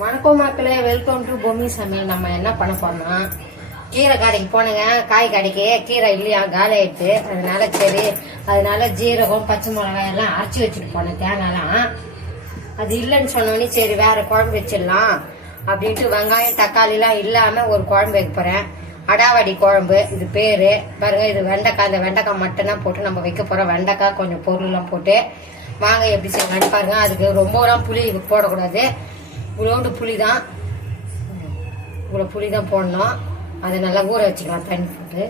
வணக்கம் மக்களே, welcome to Bommi சமையல். நம்ம என்ன பண்ண போறோம்னா, கீரை கடைக்கு போனேங்க. காய் கடைக்கு கீரை இல்லையா, காலி ஆயிடுச்சு. அதனால ஜீரகம் பச்சை மிளகாய் எல்லாம் அரைச்சி வச்சுட்டு போனேன். தேங்காய்லாம் அது இல்லைன்னு சொன்னோடனே சரி வேற குழம்பு வச்சிடலாம் அப்படின்ட்டு வெங்காயம் தக்காளி எல்லாம் இல்லாம ஒரு குழம்பு வைக்க போறேன். அடாவடி குழம்பு இது பேரு. பாருங்க, இது வெண்டைக்காய். இந்த வெண்டைக்காய் மட்டும்தான் போட்டு நம்ம வைக்க போறோம். வெண்டைக்காய் கொஞ்சம் பொருள் எல்லாம் போட்டு வாங்க எப்படி செய்யலான்னு பாருங்க. அதுக்கு ரொம்பலாம் புளி போடக்கூடாது. இவ்வளோண்டு புளி தான், இவ்வளோ புளி தான் போடணும். அதை நல்லா ஊற வச்சுக்கலாம் தண்ணி போட்டு.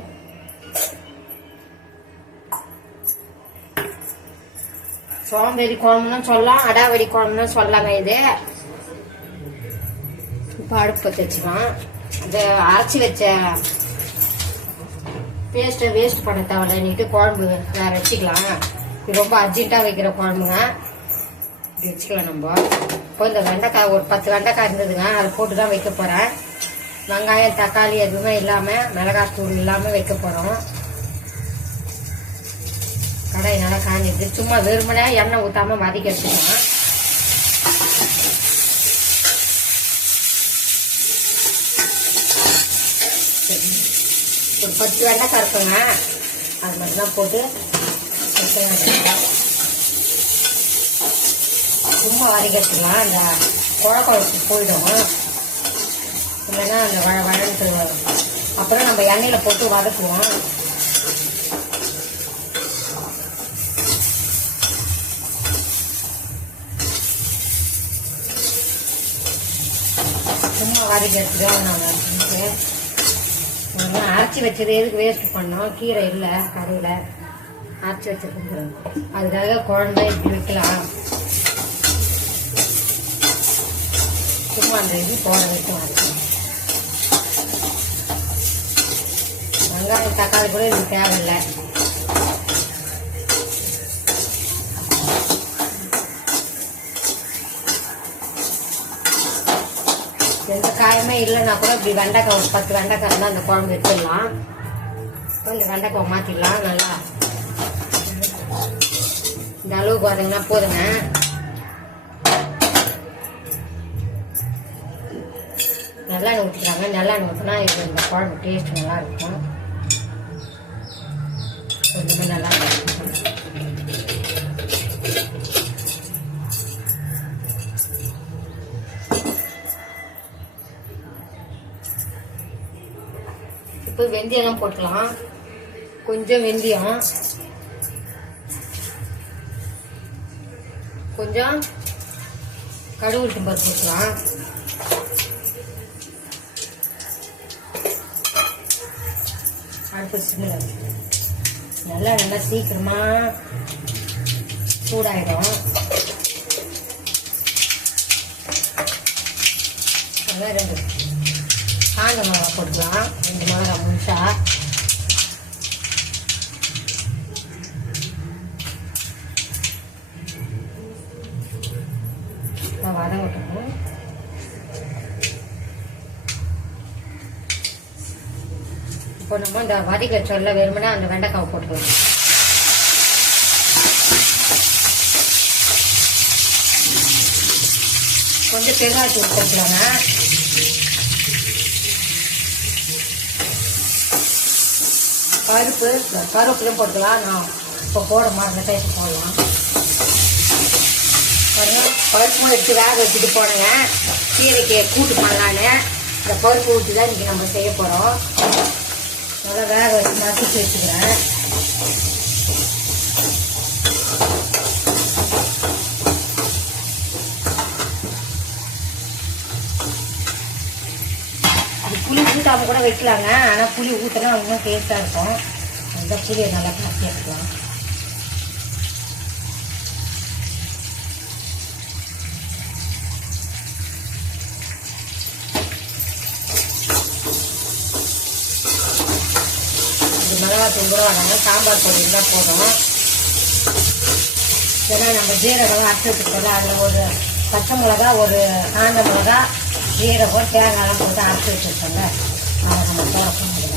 சோம்பேறி குழம்புன்னு சொல்லலாம், அடாவடி குழம்புன்னு சொல்லலாங்க. இது இப்போ அடுப்பு பற்ற வச்சுக்கலாம். இந்த அரைச்சி வச்ச பேஸ்ட்டை வேஸ்ட் பண்ண தேவையில்லைன்னுட்டு குழம்பு வேற வச்சுக்கலாம். இது ரொம்ப அர்ஜென்ட்டாக வைக்கிற குழம்புங்க. இது வச்சுக்கலாம். நம்ம இப்போ இந்த வெண்டைக்காய் ஒரு 10 வெண்டைக்காய் இருந்ததுங்க, அதை போட்டு தான் வைக்க போகிறேன். வெங்காயம் தக்காளி எதுவுமே இல்லாமல், மிளகாய் தூள் இல்லாமல் வைக்க போகிறோம். கடாய் நல்லா காஞ்சிடுது. சும்மா வெறுமனே எண்ணெய் ஊற்றாமல் வதக்கி வச்சுக்கலாம். ஒரு 10 வெண்டைக்காய் இருக்குங்க, அது மட்டும்தான் போட்டு சும்மா வதக்கிக்கலாம். அந்த குழம்பு போயிடும், இல்லைன்னா அந்த வழக்கு. அப்புறம் நம்ம எண்ணெயில் போட்டு வதக்குவோம். சும்மா வதக்கி எடுத்துக்கலாம். நாங்கள் அரைச்சி வச்சது எதுக்கு வேஸ்ட் பண்ணோம்? கீரை இல்லை கடையில், அரைச்சி வச்சிருக்கு. அதுக்காக குழம்பு இப்படி வைக்கலாம். சும்மா அந்த இது போட வைக்கலாம். வெங்காயம் தக்காளி கூட இது தேவையில்லை. எந்த காயமே இல்லைன்னா கூட இப்படி வெண்டைக்காய் ஒரு 10 வெண்டைக்காய் இருந்தால் அந்த குழம்பு வச்சிடலாம். கொஞ்சம் வெண்டைக்காய் மாற்றிடலாம். நல்லா இந்த அளவுக்கு பார்த்தீங்கன்னா போதுங்க. நல்லெண்ணெய் ஊற்றிக்கிறாங்க. நல்லெண்ணெய் ஊற்றினா இது இந்த குழம்பு டேஸ்ட் நல்லா இருக்கும். கொஞ்சமே நல்லா இருக்கும். இப்போ வெந்தயம் போட்டுக்கலாம். கொஞ்சம் வெந்தயம், கொஞ்சம் கடுகு உளுத்தம் பருப்பு போட்டுக்கலாம். அடுப்பு சிம்மில் நல்லா சீக்கிரமா சூடாயிடும். நல்லா 2 காஞ்ச மிளகா போட்டுக்கலாம். 2 மிளகா முழுசா. வதங்கட்டும். இப்போ நம்ம இந்த வதக்கி வச்சோம்ல வெறுமனே அந்த வெண்டைக்காவை போட்டுக்கலாம். கொஞ்சம் பெருங்காயத்தூள் போட்டுக்கலாங்க. கருவேப்பிலையும் போட்டுக்கலாம். நான் இப்போ போட மாதிரி டேஸ்ட் போடலாம். பருப்பும் எடுத்து வேக வச்சுட்டு போனேங்க. கீரைக்கு கூட்டு பண்ணலான்னு இந்த பருப்பு ஊற்றி தான் இன்றைக்கி நம்ம செய்ய போகிறோம். நல்லா வேக வச்சு நசுக்கி வச்சுக்கிறேன். இது புளி ஊற்றாம கூட வைக்கலாங்க. ஆனால் புளி ஊற்றினா இன்னும் டேஸ்ட்டாக இருக்கும். அந்த புளியை நல்லா கட்டி எடுக்கலாம். மிளகாய் தூள் கூட வராங்க, சாம்பார் பொடி தான் போதும். ஏன்னா நம்ம ஜீரகம் அரைச்சி வச்சுருக்கோம்ல, அதில் ஒரு பச்சை மிளகா, ஒரு காஞ்ச மிளகா, ஜீரகம், தேங்காய்லாம் போட்டு அரைச்சி வச்சுருக்கோங்க. அதை நம்ம போட முடியல.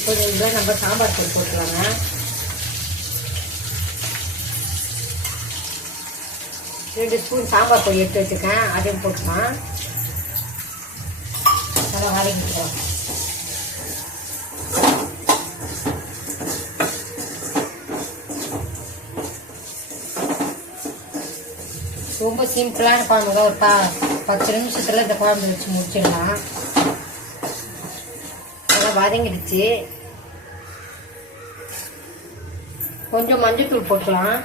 இப்போ இதில் நம்ம சாம்பார் தூள் போட்டுக்கலாங்க. ரெண்டு ஸ்பூன் சாம்பார் பொடி எடுத்து வச்சுருக்கேன், அதையும் போட்டுக்கலாம். நல்லா வதக்கிக்கலாம். ரொம்ப சிம்பிளான குழம்புங்க. ஒரு 10 நிமிஷத்துல இந்த குழம்பு வச்சு முடிச்சிடலாம். நல்லா வதங்கிடுச்சு. கொஞ்சம் மஞ்சள் தூள் போட்டுக்கலாம்.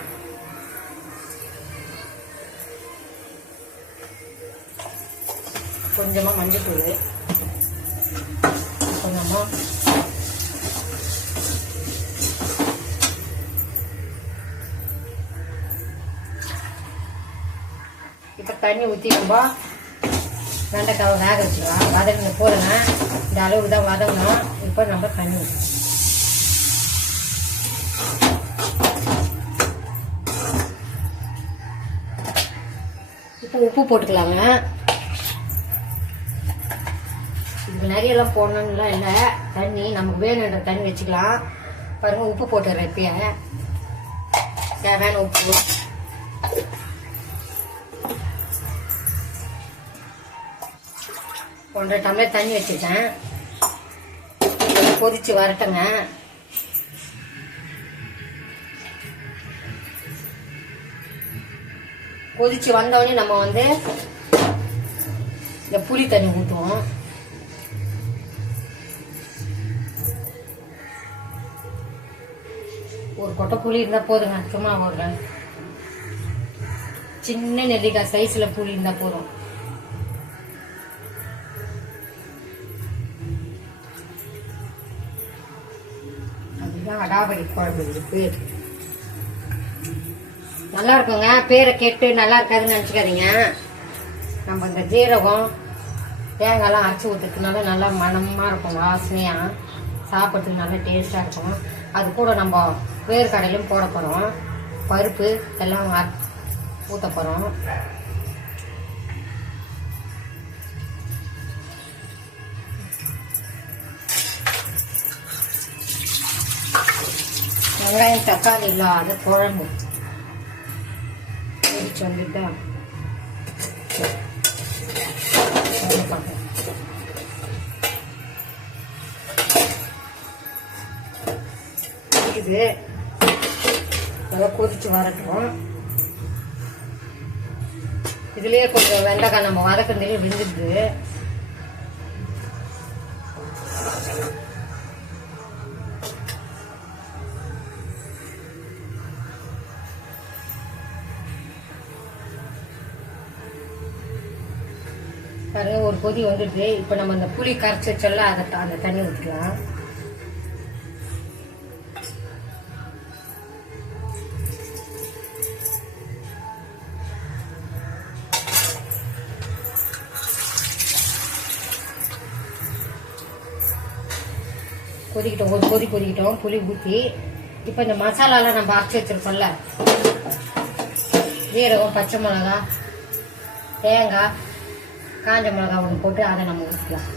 கொஞ்சமா மஞ்சள் தூள், கொஞ்சமா இப்போ தண்ணி ஊற்றி நம்ம வெண்டைக்காவை வேக வச்சுக்கலாம். வதங்க போடுங்க, இந்த அளவுக்கு தான் வதங்கணும். இப்போ நம்ம தண்ணி ஊற்றலாம். இப்போ உப்பு போட்டுக்கலாங்க. இதுக்கு நிறையெல்லாம் போடணும்லாம் இல்லை, தண்ணி நமக்கு வேணுன்ற தண்ணி வச்சுக்கலாம். பாருங்க, உப்பு போட்டுறேன். இப்பயே தேவையான உப்பு. ஒன்றரை டம்ளர் தண்ணி வச்சுட்டேன். கொதிச்சு வரட்டுங்க. கொதிச்சு வந்தோடனே நம்ம இந்த புளி தண்ணி ஊற்றுவோம். ஒரு கொட்டை புளி இருந்தால் போதுங்க. சும்மா ஒரு சின்ன நெல்லிக்காய் சைஸ்ல புளி இருந்தால் போதும். அடாவடி குழம்பு இருக்கு, நல்லா இருக்குங்க. பேரை கேட்டு நல்லா இருக்காதுன்னு நினைச்சுக்காதீங்க. நம்ம இந்த ஜீரகம் தேங்காய்லாம் அரைச்சி ஊற்றுறதுனால நல்லா மனமா இருக்கும், வாசனையா சாப்பிட்றதுக்கு நல்லா டேஸ்டா இருக்கும். அது கூட நம்ம வேர்க்கடலையும் போட போறோம், பருப்பு எல்லாம் ஊற்ற போறோம். வெங்காயம் தக்காளி இல்லாத குழம்பு வந்துட்டா இது நல்லா கொதிச்சு வரட்டும். இதுலயே கொஞ்சம் வெண்டைக்காய் நம்ம வதக்கிறதுலயே வெந்துடுது. பாருங்க, ஒரு கொதி வந்துடுது. இப்போ நம்ம அந்த புளி கரைச்சி வச்சோம்ல, அந்த தண்ணி ஊற்றிக்கலாம். கொதிக்கிட்டோம், ஒரு கொதி கொதிக்கிட்டோம், புளி ஊற்றி. இப்போ இந்த மசாலாலாம் நம்ம அரைச்சி வச்சிருக்கோம்ல, ஜீரகம், பச்சை மிளகா, தேங்காய், காஞ்ச மிளகா ஒன்று போட்டு அதை நம்ம ஊற்றிக்கலாம்.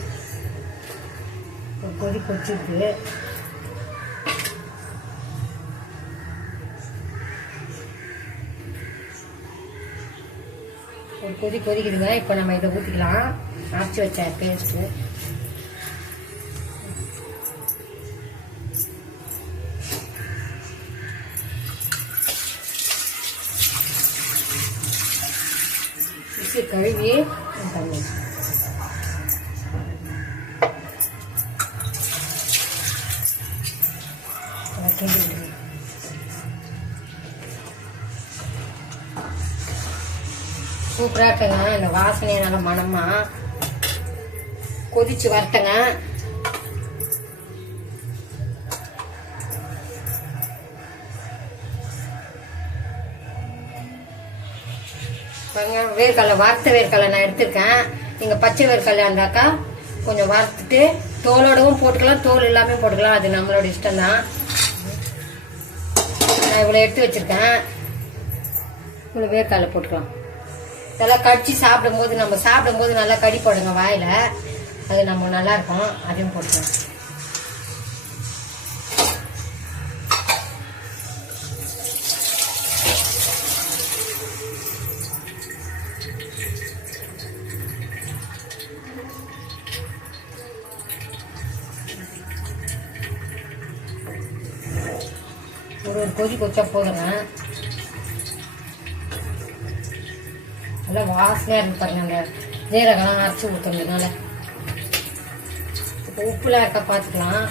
ஒரு கொதி கொதிச்சுட்டு ஒரு கொதி கொதிக்குதுங்க. இப்போ நம்ம இதை ஊற்றிக்கலாம், அரைச்சி வச்ச பேஸ்ட்டு. கழுவி தண்ணி சூப்பரா இருக்குங்க. இந்த வாசனையை நல்ல மனமா கொதிச்சு வரட்டுங்க. வேர்க்கடலை, வறுத்த வேர்க்கடலை நான் எடுத்திருக்கேன். நீங்க பச்சை வேர்க்கடலை இருந்தாக்கா கொஞ்சம் வறுத்துட்டு தோலோடவும் போட்டுக்கலாம், தோல் எல்லாமே போட்டுக்கலாம், அது நம்மளோட இஷ்டம் தான். நான் இவ்வளவு எடுத்து வச்சிருக்கேன். இவ்வளவு வேர்க்கடலை போட்டுக்கலாம். இதெல்லாம் கடிச்சு சாப்பிடும் போது நல்லா கடி போடுங்க வாயில, அது நம்ம நல்லா இருக்கும். அதையும் போட்டுக்கலாம். ஒரு கொதி கொச்சா போதுங்க. நல்லா வாசனையா இருக்கு பாருங்க. அந்த ஜீரகம் அரைச்சி ஊற்றுறதுனால. இப்போ உப்புலாம் இருக்கா பார்த்துக்கலாம்.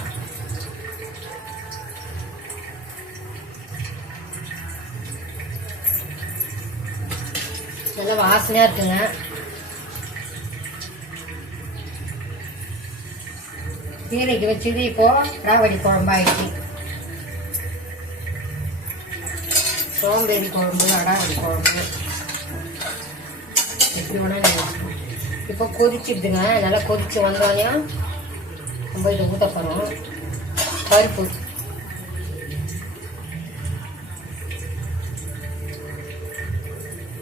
நல்லா வாசனையா இருக்குங்க. கீரைக்கு வச்சது இப்போ ராவடி குழம்பு ஆயிடுச்சு. சோம்பேறி குழம்பு, அடாவடி குழம்பு, எப்படி வேணா இப்போ கொதிச்சுடுதுங்க. நல்லா கொதிச்சு வந்தோடனே நம்ம இதை ஊற்ற போகிறோம். பருப்பு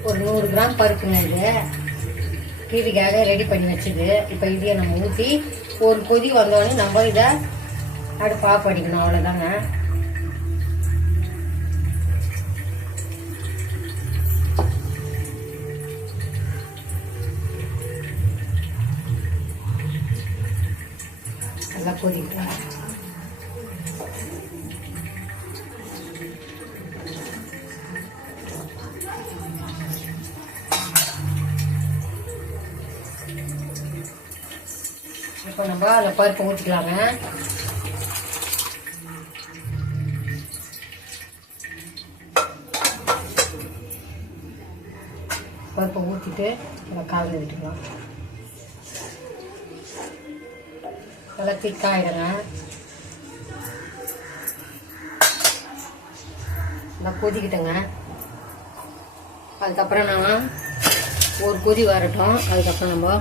ஒரு 100 கிராம் பருப்புங்க. இது கீரைக்காக ரெடி பண்ணி வச்சுது. இப்போ இதையே நம்ம ஊற்றி ஒரு கொதி வந்தோடனே நம்ம இதை அடுப்பு ஆஃப் பண்ணிக்கணும். அவ்வளோதாங்க. நல்லா கொதிக்கும். இப்போ நம்ம அதில் பருப்பு ஊற்றிக்கலாங்க. பருப்பை ஊற்றிட்டு நம்ம கலந்து விட்டுக்கலாம். நல்லா திக்காயிடுங்க. நல்லா கொதிக்கிட்டுங்க. அதுக்கப்புறம் நான் ஒரு கொதி வரட்டும். அதுக்கப்புறம் நம்ம